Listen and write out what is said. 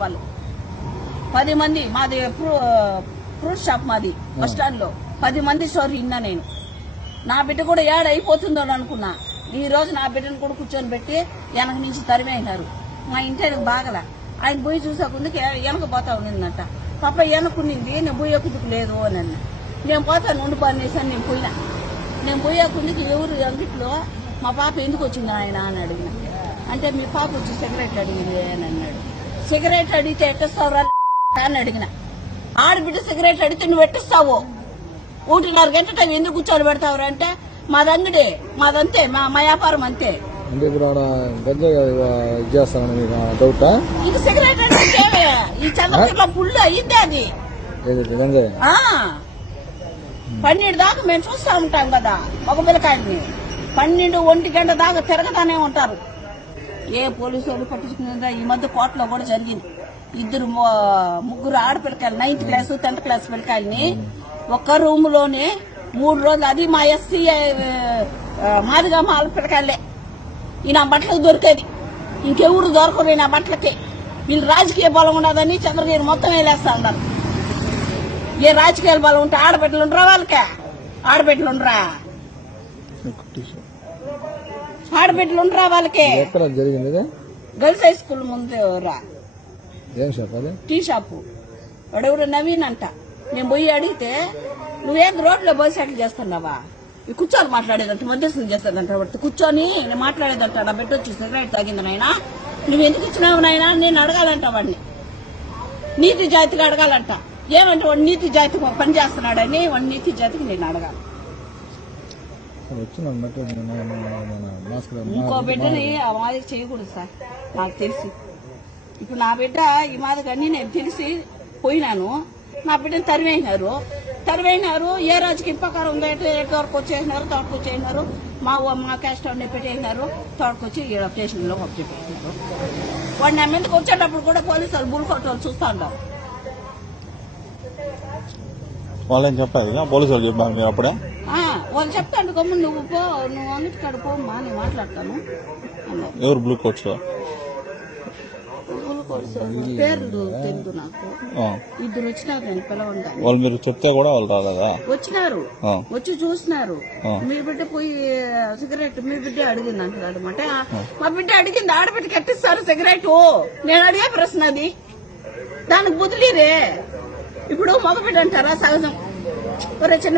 వాళ్ళు. పది మంది మాది ఫ్రూ- ఫ్రూట్ షాప్ మాది బస్ స్టాండ్లో. పది మంది స్టోరీ విన్నా నేను. నా బిడ్డ కూడా ఏడ అయిపోతుందో అని అనుకున్నా. ఈ రోజు నా బిడ్డను కూడా కూర్చొని పెట్టి వెనక నుంచి తరిమేసినారు. మా ఇంటి ఆయనకు బాగల. ఆయన పోయి చూసాకుందుకు వెనక పోతా ఉన్నిందంట. పాప వెనకున్నింది నేను పోయే కుదుకు లేదు అని అన్న. నేను పోతాను ఉండి పనిచేసాను నేను పోయినా. నేను పోయే కుందికి ఎవరు అంగిట్లో మా పాప ఎందుకు వచ్చింది ఆయన? అని అడిగిన. అంటే మీ పాప వచ్చి సిగరెట్ అడిగింది అని అన్నాడు. సిగరెట్ అడిగితే ఎట్టిస్తావురా? అని అడిగిన. ఆడబిడ్డ సిగరెట్ అడిగితే నువ్వు ఎట్టిస్తావు? ఒకటిన్నర గంట టైం ఎందుకు కూర్చొని పెడతావురా అంటే మాది అంగడి మాదంతే మా మా వ్యాపారం అంతే. అంటే ఇప్పుడు ఇది డౌటా సిగరెట్ ఈ పుల్లు అది. పన్నెండు దాకా మేము చూస్తా ఉంటాం కదా ఒక పిల్లకాయని పన్నెండు ఒంటి గంట దాకా తిరగతానే ఉంటారు. ఏ పోలీసు వాళ్ళు పట్టించుకునేదా ఈ మధ్య కోర్టులో కూడా జరిగింది. ఇద్దరు ముగ్గురు ఆడపిల్లకాయలు నైన్త్ క్లాస్ టెన్త్ క్లాస్ పిల్లకాయలని ఒక్క రూమ్లోనే మూడు రోజులు. అది మా ఎస్సీ మాదిగా మా ఆడపిల్లకాయలే ఈ నా బట్టలకు దొరికేది. ఇంకెవరు దొరకరు నా బట్టలకి. వీళ్ళు రాజకీయ బలం ఉండదని చంద్రగిరి మొత్తం వేలేస్తా ఉన్నారు. ఏ రాజకీయాల బలం ఉంటే ఆడబిడ్డలు ఉండరా వాళ్ళకే? ఆడబిడ్డలు ఉండరా? ఆడబిడ్డలు ఉండరా వాళ్ళకి? ఎక్కడ జరిగింది ఇది? గర్ల్స్ హై స్కూల్ ముందు రా. ఏం షాప్ అది? Tea shop. వాడెవడు నవీన్ అంట. నేను పోయి అడిగితే నువ్వేం రోడ్లో బస్ సెటిల్ చేస్తున్నావా? ఈ కూర్చొని మాట్లాడేదంట మధ్యస్థం చేస్తుందంట వాడితో కూర్చొని నేను మాట్లాడేదంట నా బిడ్డ వచ్చి సిగరెట్ తాగింది నాయన. నువ్వు ఎందుకు ఇచ్చినావు నాయన? నేను అడగాలంట వాడిని. నీతి జాతిగా అడగాలంట. ఏమంటే వాడు నీతి జాతి పని చేస్తున్నాడని వాడి నీతి జాతికి నేను అడగాలి. వచ్చిన ఇంకో బిడ్డని ఆ మాదిరి చేయకూడదు సార్. నాకు తెలిసి. ఇప్పుడు నా బిడ్డ ఈ మాదిరి అన్ని నేను తెలిసి పోయినాను. నా బిడ్డని తరివేసినారు. తరివేసినారు. ఏ రాజకీయ ప్రకారం ఉందో ఎటు ఎటు వరకు వచ్చేసినారు తోటకు వచ్చేసినారు. మా మా క్యాస్ట్ వాడిని పెట్టేసినారు. తోటకొచ్చి ఈడ స్టేషన్లో చెప్పేసినారు వాడు నా మీదకి వచ్చేటప్పుడు కూడా పోలీసు వాళ్ళు బుల్ కొట్టు వాళ్ళు చూస్తూ ఉంటారు. వాళ్ళేం చెప్పారు? పోలీసు వాళ్ళు చెప్పారు మీరు అప్పుడే? ఆ, వాళ్ళు చెప్తాడు గమ్మున నువ్వు పో నువ్వు అంగటి కాడ పోమ్మా నేను మాట్లాడతాను. ఎవరు బ్లూ కోట్స్ పేర్లు తెలియదు నాకు. ఇద్దరు వచ్చినారు నేను పిలవంగా వాళ్ళు మీరు చెప్తే కూడా వాళ్ళు రాలేదా? వచ్చినారు. వచ్చి చూసినారు. మీ బిడ్డ పోయి సిగరెట్ మీ బిడ్డ అడిగింది అంటారు అనమాట మా బిడ్డ అడిగింది ఆడబిడ్డ కట్టిస్తారు సిగరెట్. నేను అడిగే ప్రశ్న అది. దానికి బుదిలీరే ఇప్పుడు మగ బిడ్డ అంటారా సహజం? చిన్న